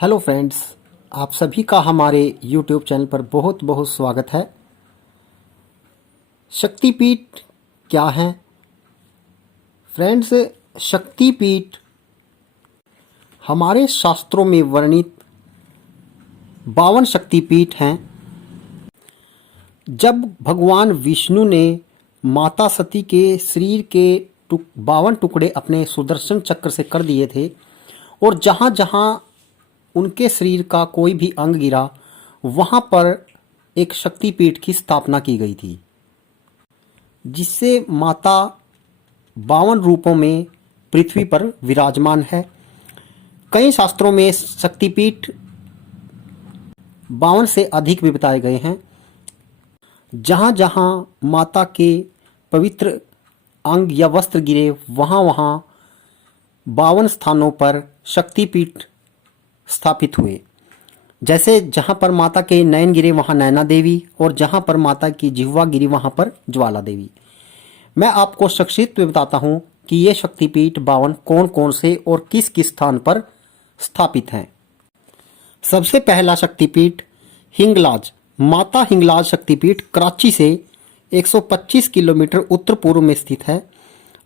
Hello friends, आप सभी का हमारे YouTube चैनल पर बहुत बहुत स्वागत है। शक्तिपीठ क्या है फ्रेंड्स? शक्तिपीठ हमारे शास्त्रों में वर्णित 52 शक्तिपीठ हैं। जब भगवान विष्णु ने माता सती के शरीर के 52 टुकड़े अपने सुदर्शन चक्र से कर दिए थे और जहाँ जहाँ उनके शरीर का कोई भी अंग गिरा वहाँ पर एक शक्तिपीठ की स्थापना की गई थी, जिससे माता 52 रूपों में पृथ्वी पर विराजमान है। कई शास्त्रों में शक्तिपीठ 52 से अधिक भी बताए गए हैं। जहाँ जहाँ माता के पवित्र अंग या वस्त्र गिरे वहाँ वहाँ 52 स्थानों पर शक्तिपीठ स्थापित हुए। जैसे जहाँ पर माता के नयन गिरे वहाँ नैना देवी और जहाँ पर माता की जिह्वा गिरी वहाँ पर ज्वाला देवी। मैं आपको संक्षिप्त में बताता हूँ कि ये शक्तिपीठ 52 कौन कौन से और किस किस स्थान पर स्थापित हैं। सबसे पहला शक्तिपीठ हिंगलाज माता हिंगलाज शक्तिपीठ कराची से 125 किलोमीटर उत्तर पूर्व में स्थित है।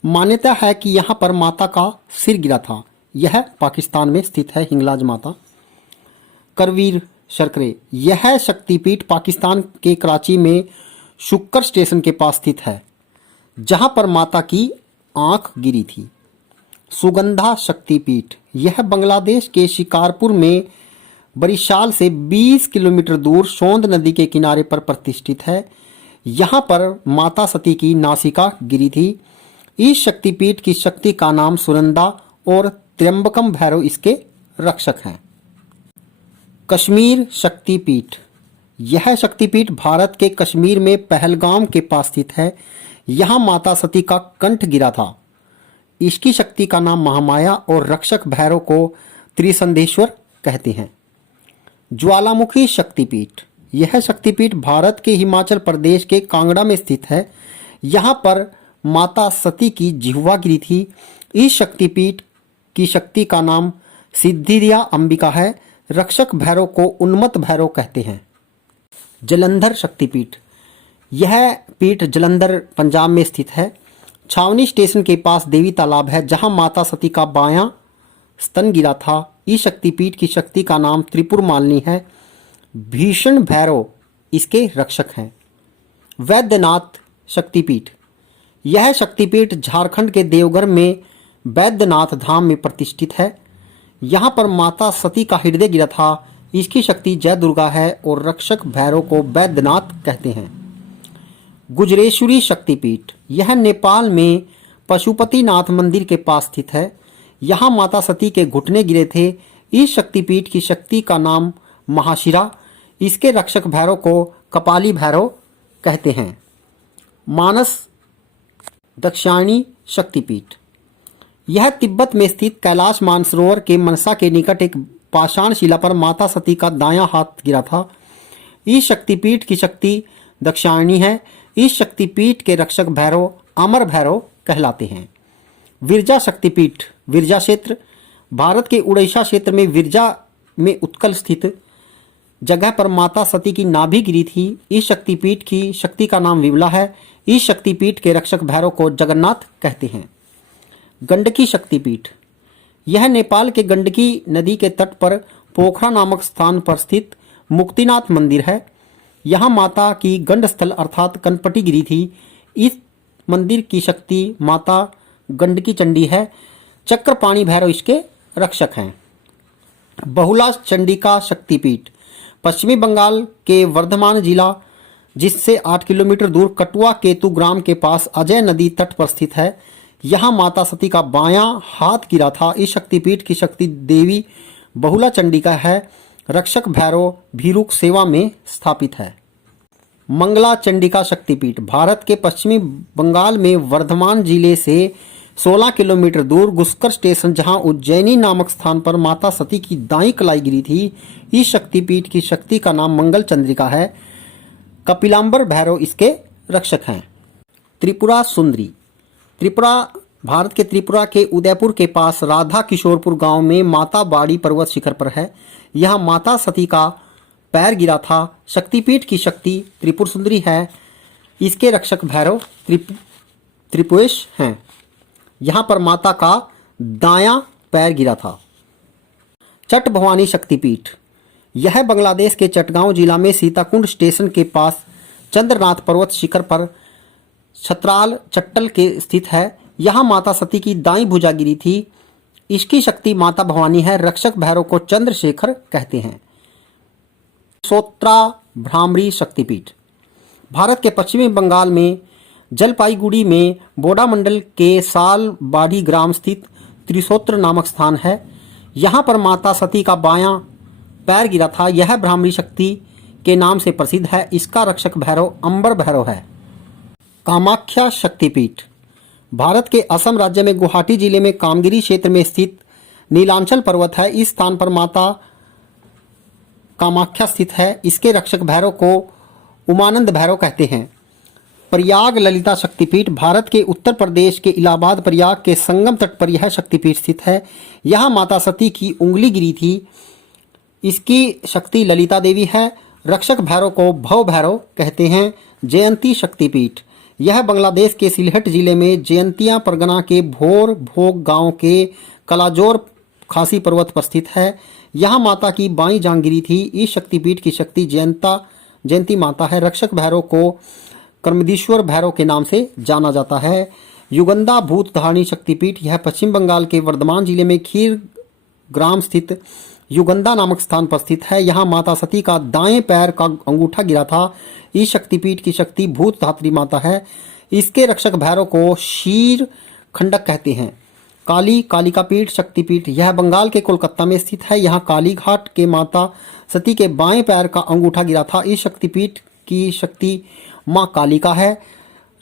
मान्यता है कि यहाँ पर माता का सिर गिरा था। यह पाकिस्तान में स्थित है हिंगलाज माता। करवीर शर्करे यह शक्तिपीठ पाकिस्तान के कराची में शुक्कर स्टेशन के पास स्थित है, जहां पर माता की आंख गिरी थी। सुगंधा शक्तिपीठ यह बांग्लादेश के शिकारपुर में बरिशाल से 20 किलोमीटर दूर सोंद नदी के किनारे पर प्रतिष्ठित है। यहाँ पर माता सती की नासिका गिरी थी। इस शक्तिपीठ की शक्ति का नाम सुनंदा और त्र्यंबकम भैरव इसके रक्षक हैं। कश्मीर शक्तिपीठ यह शक्तिपीठ भारत के कश्मीर में पहलगाम के पास स्थित है। यहाँ माता सती का कंठ गिरा था। इसकी शक्ति का नाम महामाया और रक्षक भैरव को त्रिसंधेश्वर कहते हैं। ज्वालामुखी शक्तिपीठ यह शक्तिपीठ भारत के हिमाचल प्रदेश के कांगड़ा में स्थित है। यहाँ पर माता सती की जिह्वा गिरी थी। इस शक्तिपीठ की शक्ति का नाम सिद्धिदिया अंबिका है। रक्षक भैरव को उन्मत्त भैरव कहते हैं। जलंधर शक्तिपीठ यह पीठ जलंधर पंजाब में स्थित है। छावनी स्टेशन के पास देवी तालाब है, जहां माता सती का बायां स्तन गिरा था। इस शक्तिपीठ की शक्ति का नाम त्रिपुर मालिनी है। भीषण भैरव इसके रक्षक हैं। वैद्यनाथ शक्तिपीठ यह शक्तिपीठ झारखंड के देवघर में वैद्यनाथ धाम में प्रतिष्ठित है। यहाँ पर माता सती का हृदय गिरा था। इसकी शक्ति जय दुर्गा है और रक्षक भैरव को वैद्यनाथ कहते हैं। गुजरेश्वरी शक्तिपीठ यह नेपाल में पशुपतिनाथ मंदिर के पास स्थित है। यहाँ माता सती के घुटने गिरे थे। इस शक्तिपीठ की शक्ति का नाम महाशिरा। इसके रक्षक भैरव को कपाली भैरव कहते हैं। मानस दक्षायणी शक्तिपीठ यह तिब्बत में स्थित कैलाश मानसरोवर के मनसा के निकट एक पाषाण शिला पर माता सती का दायां हाथ गिरा था। इस शक्तिपीठ की शक्ति दक्षायणी है। इस शक्तिपीठ के रक्षक भैरव अमर भैरव कहलाते हैं। विरजा शक्तिपीठ विरजा क्षेत्र भारत के उड़ीसा क्षेत्र में विरजा में उत्कल स्थित जगह पर माता सती की नाभि गिरी थी। इस शक्तिपीठ की शक्ति का नाम विमला है। इस शक्तिपीठ के रक्षक भैरव को जगन्नाथ कहते हैं। गंडकी शक्तिपीठ यह नेपाल के गंडकी नदी के तट पर पोखरा नामक स्थान पर स्थित मुक्तिनाथ मंदिर है। यहाँ माता की गंडस्थल अर्थात कनपटी गिरी थी। इस मंदिर की शक्ति माता गंडकी चंडी है। चक्रपाणी भैरव इसके रक्षक हैं। बहुला चंडिका शक्तिपीठ पश्चिमी बंगाल के वर्धमान जिला जिससे 8 किलोमीटर दूर कटुआ केतु ग्राम के पास अजय नदी तट पर स्थित है। यहाँ माता सती का बायां हाथ गिरा था। इस शक्तिपीठ की शक्ति देवी बहुला चंडिका है। रक्षक भैरव भीरुक सेवा में स्थापित है। मंगला चंडिका शक्तिपीठ भारत के पश्चिमी बंगाल में वर्धमान जिले से 16 किलोमीटर दूर गुस्कर स्टेशन जहां उज्जैनी नामक स्थान पर माता सती की दाईं कलाई गिरी थी। इस शक्तिपीठ की शक्ति का नाम मंगल चंद्रिका है। कपिलांबर भैरव इसके रक्षक हैं। त्रिपुरा सुंदरी त्रिपुरा भारत के त्रिपुरा के उदयपुर के पास राधा किशोरपुर गांव में माता बाड़ी पर्वत शिखर पर है। यह माता सती का पैर गिरा था। शक्तिपीठ की शक्ति त्रिपुर सुंदरी है। इसके रक्षक भैरव त्रिपुरेश हैं। यहाँ पर माता का दायां पैर गिरा था। चट भवानी शक्तिपीठ, यह बांग्लादेश के चटगांव जिला में सीताकुंड स्टेशन के पास चंद्रनाथ पर्वत शिखर पर छत्राल चट्टल के स्थित है। यहाँ माता सती की दाईं भुजा गिरी थी। इसकी शक्ति माता भवानी है। रक्षक भैरव को चंद्रशेखर कहते हैं। सोत्रा भ्रामरी शक्तिपीठ, भारत के पश्चिमी बंगाल में जलपाईगुड़ी में बोडा मंडल के सालबाड़ी ग्राम स्थित त्रिशोत्र नामक स्थान है। यहाँ पर माता सती का बायां पैर गिरा था। यह भ्रामरी शक्ति के नाम से प्रसिद्ध है। इसका रक्षक भैरव अंबर भैरव है। कामाख्या शक्तिपीठ, भारत के असम राज्य में गुवाहाटी जिले में कामगिरी क्षेत्र में स्थित नीलांचल पर्वत है। इस स्थान पर माता कामाख्या स्थित है। इसके रक्षक भैरव को उमानंद भैरव कहते हैं। प्रयाग ललिता शक्तिपीठ, भारत के उत्तर प्रदेश के इलाहाबाद प्रयाग के संगम तट पर यह शक्तिपीठ स्थित है। यहाँ माता सती की उंगली गिरी थी। इसकी शक्ति ललिता देवी है। रक्षक भैरव को भव भैरव कहते हैं। जयंती शक्तिपीठ, यह बांग्लादेश के सिलहट जिले में जयंतिया परगना के भोर भोग गांव के कलाजोर खासी पर्वत पर स्थित है। यहाँ माता की बाईं जांघ गिरी थी। इस शक्तिपीठ की शक्ति जयंती माता है। रक्षक भैरव को कर्मदीश्वर भैरव के नाम से जाना जाता है। युगंधा भूत धारणी शक्तिपीठ, यह पश्चिम बंगाल के वर्धमान जिले में खीर ग्राम स्थित युगंधा नामक स्थान पर स्थित है। यहाँ माता सती का दाएं पैर का अंगूठा गिरा था। इस शक्तिपीठ की शक्ति भूत धात्री माता है। इसके रक्षक भैरव को शीर खंडक कहते हैं। कालिका पीठ शक्तिपीठ, यह बंगाल के कोलकाता में स्थित है। यहाँ काली घाट के माता सती के बाएं पैर का अंगूठा गिरा था। इस शक्तिपीठ की शक्ति मां कालिका है।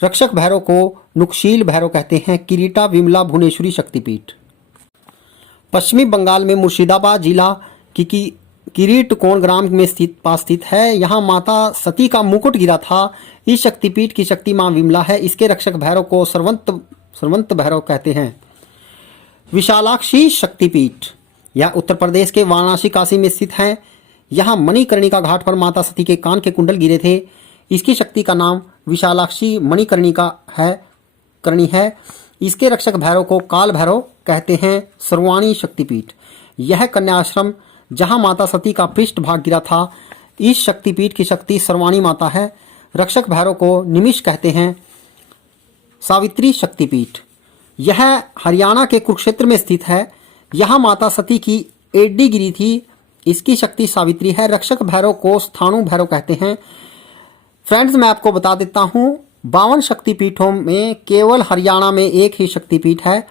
रक्षक भैरव को नुकशील भैरव कहते हैं। किरीटा विमला भुवनेश्वरी शक्तिपीठ, पश्चिमी बंगाल में मुर्शिदाबाद जिला की किरीटकोण ग्राम में स्थित है। यहाँ माता सती का मुकुट गिरा था। इस शक्तिपीठ की शक्ति मां विमला है। इसके रक्षक भैरव को सर्वंत भैरव कहते हैं। विशालाक्षी शक्तिपीठ, यह उत्तर प्रदेश के वाराणसी काशी में स्थित है। यहाँ मणिकर्णिका घाट पर माता सती के कान के कुंडल गिरे थे। इसकी शक्ति का नाम विशालाक्षी मणिकर्णिका करणी है। इसके रक्षक भैरव को काल भैरव कहते हैं। सर्वाणी शक्तिपीठ, यह कन्याश्रम जहां माता सती का पृष्ठ भाग गिरा था। इस शक्तिपीठ की शक्ति सर्वाणी माता है। रक्षक भैरव को निमिष कहते हैं। सावित्री शक्तिपीठ, यह हरियाणा के कुरुक्षेत्र में स्थित है। यहाँ माता सती की एडी गिरी थी। इसकी शक्ति सावित्री है। रक्षक भैरव को स्थाणु भैरव कहते हैं। फ्रेंड्स, मैं आपको बता देता हूँ 52 शक्तिपीठों में केवल हरियाणा में एक ही शक्तिपीठ है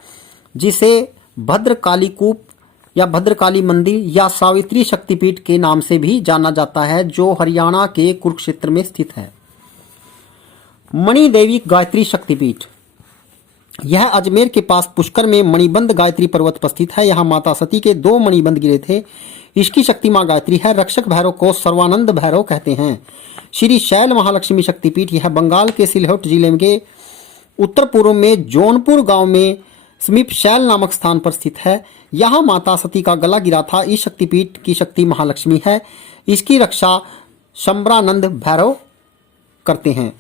जिसे भद्रकाली कूप या भद्रकाली मंदिर या सावित्री शक्तिपीठ के नाम से भी जाना जाता है, जो हरियाणा के कुरुक्षेत्र में स्थित है। मणिदेवी गायत्री शक्तिपीठ, यह अजमेर के पास पुष्कर में मणिबंध गायत्री पर्वत पर स्थित है। यहाँ माता सती के 2 मणिबंध गिरे थे। इसकी शक्ति मां गायत्री है। रक्षक भैरव को सर्वानंद भैरव कहते हैं। श्री शैल महालक्ष्मी शक्तिपीठ, यह बंगाल के सिलहट जिले के उत्तर पूर्व में जौनपुर गांव में समीप शैल नामक स्थान पर स्थित है। यहाँ माता सती का गला गिरा था। इस शक्तिपीठ की शक्ति महालक्ष्मी है। इसकी रक्षा शंबरानंद भैरव करते हैं।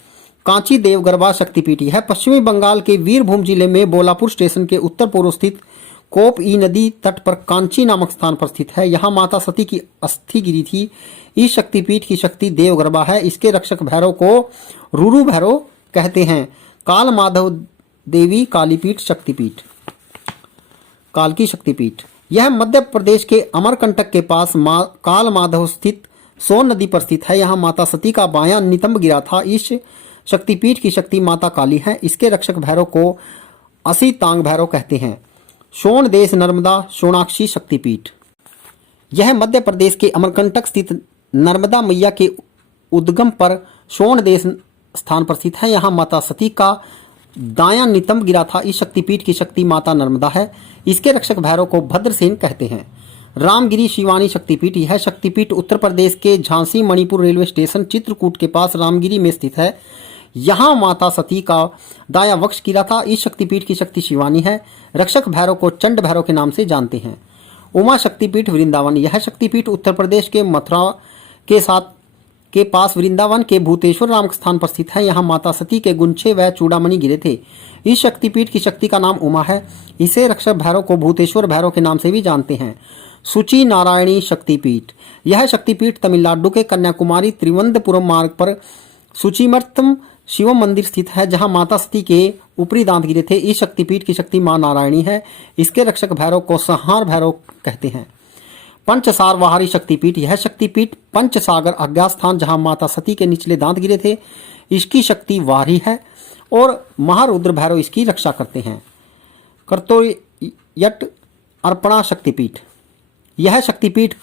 कांची देवगर्भा शक्तिपीठ, यह पश्चिमी बंगाल के वीरभूम जिले में बोलापुर स्टेशन के उत्तर पूर्व स्थित कोप ई नदी तट पर कांची नामक स्थान पर स्थित है। यहाँ माता सती की अस्थि गिरी थी। इस शक्तिपीठ की शक्ति देवगर्भा है। इसके रक्षक भैरव को रूरू भैरव कहते हैं। काल माधव देवी कालीपीठ शक्तिपीठ, कालकी शक्तिपीठ, यह मध्य प्रदेश के अमरकंटक के पास काल माधव स्थित सोन नदी पर स्थित है। यहाँ माता सती का बायां नितंब गिरा था। इस शक्तिपीठ की शक्ति माता काली है। इसके रक्षक भैरव को असी तांग भैरव कहते हैं। सोन देश नर्मदा सोनाक्षी शक्तिपीठ, यह मध्य प्रदेश के अमरकंटक स्थित नर्मदा मैया के उद्गम पर सोन देश स्थान पर स्थित है। यहाँ माता सती का दायां नितंब गिरा था। इस शक्तिपीठ की शक्ति माता नर्मदा है। इसके रक्षक भैरव को भद्रसेन कहते हैं। रामगिरी शिवानी शक्तिपीठ, यह शक्तिपीठ उत्तर प्रदेश के झांसी मणिपुर रेलवे स्टेशन चित्रकूट के पास रामगिरी में स्थित है। यहाँ माता सती का दाया वक्ष गिरा था। इस शक्तिपीठ की शक्ति शिवानी है। रक्षक भैरव को चंड भैरव के नाम से जानते हैं। उमा शक्तिपीठ वृंदावन, यह शक्तिपीठ उत्तर प्रदेश के मथुरा के साथ के पास वृंदावन के भूतेश्वर नाम स्थान पर स्थित है। यहाँ माता सती के गुंछे व चूड़ामणि गिरे थे। इस शक्तिपीठ की शक्ति का नाम उमा है। इसे रक्षक भैरव को भूतेश्वर भैरव के नाम से भी जानते हैं। सूची नारायणी शक्तिपीठ, यह शक्तिपीठ तमिलनाडु के कन्याकुमारी त्रिवंतपुरम मार्ग पर सूचिमर्तम शिव मंदिर स्थित है, जहां माता सती के ऊपरी दांत गिरे थे। इस शक्तिपीठ की शक्ति मां नारायणी है। इसके रक्षक भैरव को संहार भैरव कहते हैं। पंचसार वाहरी शक्तिपीठ, यह शक्तिपीठ पंचसागर अज्ञात स्थान जहां माता सती के निचले दांत गिरे थे। इसकी शक्ति वाहरी है और महारुद्र भैरव इसकी रक्षा करते हैं। कर्तोयट अर्पणा शक्तिपीठ, यह शक्तिपीठ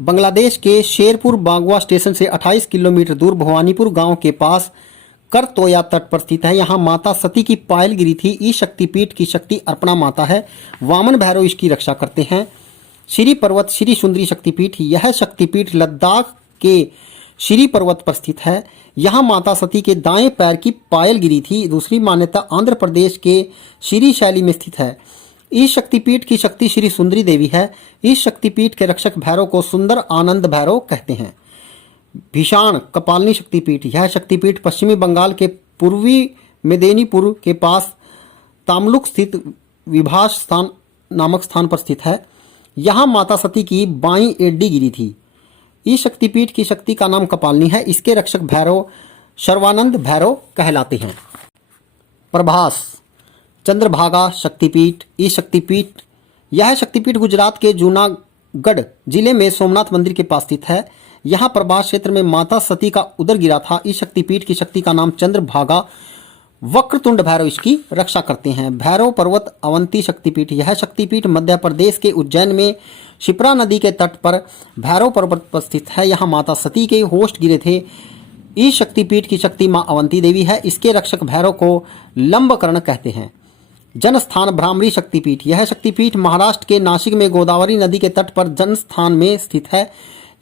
बांग्लादेश के शेरपुर बागवा स्टेशन से 28 किलोमीटर दूर भवानीपुर गांव के पास करतोया तट पर स्थित है। यहाँ माता सती की पायल गिरी थी। इस शक्तिपीठ की शक्ति अर्पणा माता है। वामन भैरव इसकी रक्षा करते हैं। श्री पर्वत श्री सुंदरी शक्तिपीठ, यह शक्तिपीठ लद्दाख के श्री पर्वत पर स्थित है। यहाँ माता सती के दाएं पैर की पायल गिरी थी। दूसरी मान्यता आंध्र प्रदेश के श्री शैली में स्थित है। इस शक्तिपीठ की शक्ति श्री सुंदरी देवी है। इस शक्तिपीठ के रक्षक भैरव को सुंदर आनंद भैरव कहते हैं। भीषण कपालिनी शक्तिपीठ, यह शक्तिपीठ पश्चिमी बंगाल के पूर्वी मेदिनीपुर के पास तामलुक स्थित विभास स्थान नामक स्थान पर स्थित है। यहाँ माता सती की बाईं एडी गिरी थी। इस शक्तिपीठ की शक्ति का नाम कपालिनी है। इसके रक्षक भैरव सर्वानंद भैरव कहलाते हैं। प्रभास चंद्रभागा शक्तिपीठ, यह शक्तिपीठ गुजरात के जूनागढ़ जिले में सोमनाथ मंदिर के पास स्थित है। यहाँ प्रभास क्षेत्र में माता सती का उदर गिरा था। इस शक्तिपीठ की शक्ति का नाम चंद्रभागा वक्रतुंड भैरव इसकी रक्षा करते हैं। भैरव पर्वत अवंती शक्तिपीठ, यह शक्तिपीठ मध्य प्रदेश के उज्जैन में शिप्रा नदी के तट पर भैरव पर्वत पर स्थित है। यहाँ माता सती के होस्ट गिरे थे। इस शक्तिपीठ की शक्ति मां अवंती देवी है। इसके रक्षक भैरव को लंबकर्ण कहते हैं। जनस्थान भ्रामरी शक्तिपीठ, यह शक्तिपीठ महाराष्ट्र के नासिक में गोदावरी नदी के तट पर जनस्थान में स्थित है।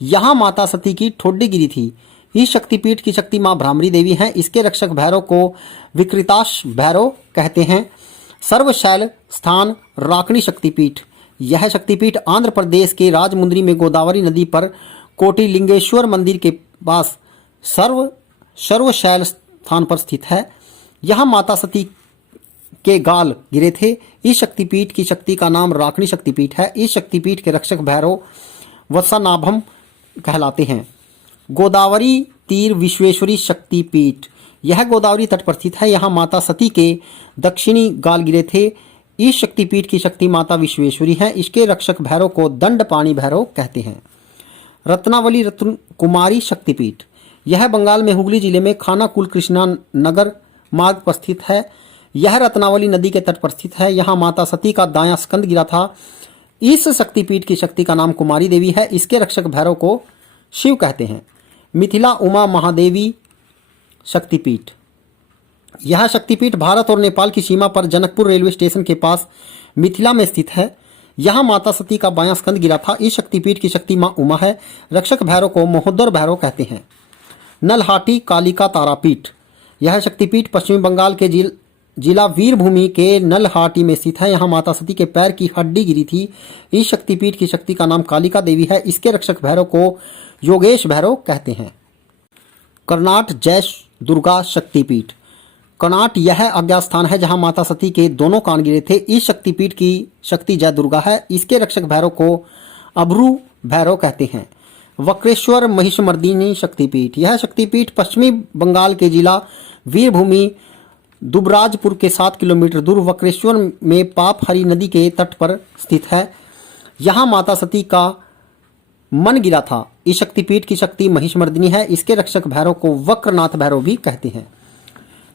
यहाँ माता सती की ठोडी गिरी थी। इस शक्तिपीठ की शक्ति मां भ्रामरी देवी है। इसके रक्षक भैरव को विकृताश भैरव कहते हैं। सर्वशैल स्थान राकणी शक्तिपीठ, यह शक्तिपीठ आंध्र प्रदेश के राजमुंद्री में गोदावरी नदी पर कोटिलिंगेश्वर मंदिर के पास सर्वशैल स्थान पर स्थित है। यहाँ माता सती के गाल गिरे थे। इस शक्तिपीठ की शक्ति का नाम राकणी शक्तिपीठ है। इस शक्तिपीठ के रक्षक भैरव वत्सानाभम कहलाते हैं। गोदावरी तीर विश्वेश्वरी शक्तिपीठ, यह गोदावरी तट पर स्थित है। यहाँ माता सती के दक्षिणी गाल गिरे थे। इस शक्तिपीठ की शक्ति माता विश्वेश्वरी है। इसके रक्षक भैरव को दंडपाणी भैरव कहते हैं। रत्नावली रत्न कुमारी शक्तिपीठ, यह बंगाल में हुगली जिले में खानाकुल कृष्णा नगर मार्ग पर स्थित है। यह रत्नावली नदी के तट पर स्थित है। यहाँ माता सती का दायां स्कंद गिरा था। इस शक्तिपीठ की शक्ति का नाम कुमारी देवी है। इसके रक्षक भैरव को शिव कहते हैं। मिथिला उमा महादेवी शक्तिपीठ, यह शक्तिपीठ भारत और नेपाल की सीमा पर जनकपुर रेलवे स्टेशन के पास मिथिला में स्थित है। यहाँ माता सती का बायां स्कंद गिरा था। इस शक्तिपीठ की शक्ति मां उमा है। रक्षक भैरव को महोदर भैरव कहते हैं। नलहाटी कालिका तारापीठ, यह शक्तिपीठ पश्चिमी बंगाल के जिला वीरभूमि के नलहाटी में स्थित है। यहाँ माता सती के पैर की हड्डी गिरी थी। इस शक्तिपीठ की शक्ति का नाम कालिका देवी है। इसके रक्षक भैरव को योगेश भैरव कहते हैं। कर्नाट जय दुर्गा शक्तिपीठ, कर्नाट यह अज्ञात स्थान है जहाँ माता सती के दोनों कान गिरे थे। इस शक्तिपीठ की शक्ति जय दुर्गा है। इसके रक्षक भैरव को अभ्रू भैरव कहते हैं। वक्रेश्वर महिषमर्दिनी शक्तिपीठ, यह शक्तिपीठ पश्चिमी बंगाल के जिला वीरभूमि दुबराजपुर के 7 किलोमीटर दूर वक्रेश्वर में पापहरी नदी के तट पर स्थित है। यहाँ माता सती का मन गिरा था। इस शक्तिपीठ की शक्ति महिषमर्दिनी है। इसके रक्षक भैरव को वक्रनाथ भैरव भी कहते हैं।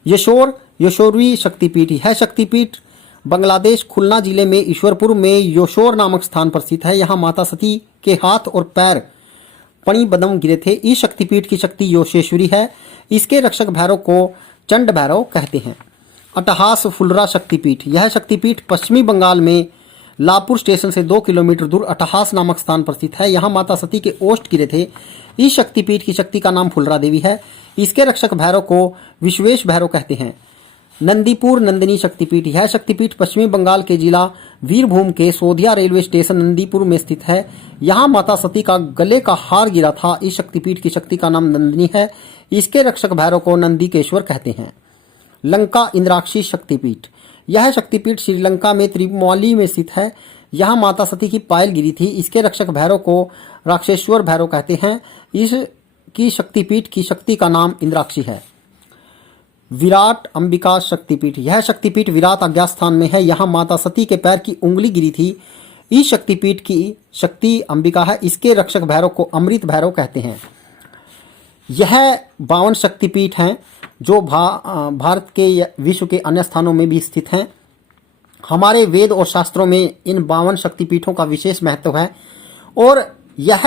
यशोरवी शक्तिपीठ, यह शक्तिपीठ बांग्लादेश खुलना जिले में ईश्वरपुर में यशोर नामक स्थान पर स्थित है। यहाँ माता सती के हाथ और पैर पणिबदम गिरे थे। इस शक्तिपीठ की शक्ति योशेश्वरी है। इसके रक्षक भैरव को चंड भैरव कहते हैं। अट्टहास फुलरा शक्तिपीठ, यह शक्तिपीठ पश्चिमी बंगाल में लाभपुर स्टेशन से 2 किलोमीटर दूर अट्टहास नामक स्थान पर स्थित है। यहाँ माता सती के ओष्ठ गिरे थे। इस शक्तिपीठ की शक्ति का नाम फुलरा देवी है। इसके रक्षक भैरव को विश्वेश भैरव कहते हैं। नंदीपुर नंदिनी शक्तिपीठ, यह शक्तिपीठ पश्चिमी बंगाल के जिला वीरभूम के सोधिया रेलवे स्टेशन नंदीपुर में स्थित है। यहाँ माता सती का गले का हार गिरा था। इस शक्तिपीठ की शक्ति का नाम नंदिनी है। इसके रक्षक भैरव को नंदीकेश्वर कहते हैं। लंका इंद्राक्षी शक्तिपीठ, यह शक्तिपीठ श्रीलंका में त्रिमौली में स्थित है। यहाँ माता सती की पायल गिरी थी। इसके रक्षक भैरव को राक्षेश्वर भैरव कहते हैं। इसकी शक्तिपीठ की शक्ति का नाम इंद्राक्षी है। विराट अंबिका शक्तिपीठ, यह शक्तिपीठ विराट अज्ञात स्थान में है। यहाँ माता सती के पैर की उंगली गिरी थी। इस शक्तिपीठ की शक्ति अंबिका है। इसके रक्षक भैरव को अमृत भैरव कहते हैं। यह 52 शक्तिपीठ हैं जो भारत के विश्व के अन्य स्थानों में भी स्थित हैं। हमारे वेद और शास्त्रों में इन 52 शक्तिपीठों का विशेष महत्व है और यह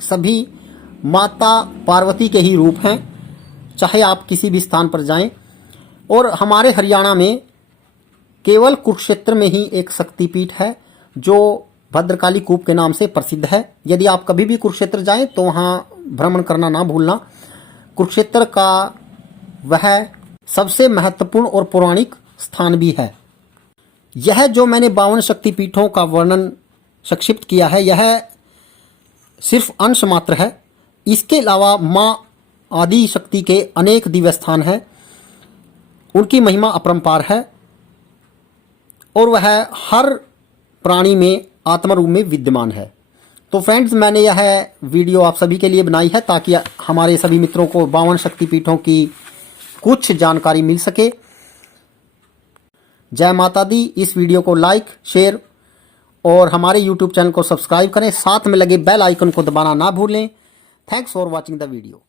सभी माता पार्वती के ही रूप हैं, चाहे आप किसी भी स्थान पर जाएं। और हमारे हरियाणा में केवल कुरुक्षेत्र में ही एक शक्तिपीठ है जो भद्रकाली कूप के नाम से प्रसिद्ध है। यदि आप कभी भी कुरुक्षेत्र जाएं तो वहाँ भ्रमण करना ना भूलना। कुरुक्षेत्र का वह सबसे महत्वपूर्ण और पौराणिक स्थान भी है। यह जो मैंने 52 शक्तिपीठों का वर्णन संक्षिप्त किया है, यह सिर्फ अंश मात्र है। इसके अलावा माँ आदि शक्ति के अनेक दिव्य स्थान हैं। उनकी महिमा अपरंपार है और वह हर प्राणी में आत्मा रूप में विद्यमान है। तो फ्रेंड्स, मैंने यह वीडियो आप सभी के लिए बनाई है ताकि हमारे सभी मित्रों को 52 शक्तिपीठों की कुछ जानकारी मिल सके। जय माता दी। इस वीडियो को लाइक, शेयर और हमारे YouTube चैनल को सब्सक्राइब करें। साथ में लगे बेल आइकन को दबाना ना भूलें। Thanks for watching the video.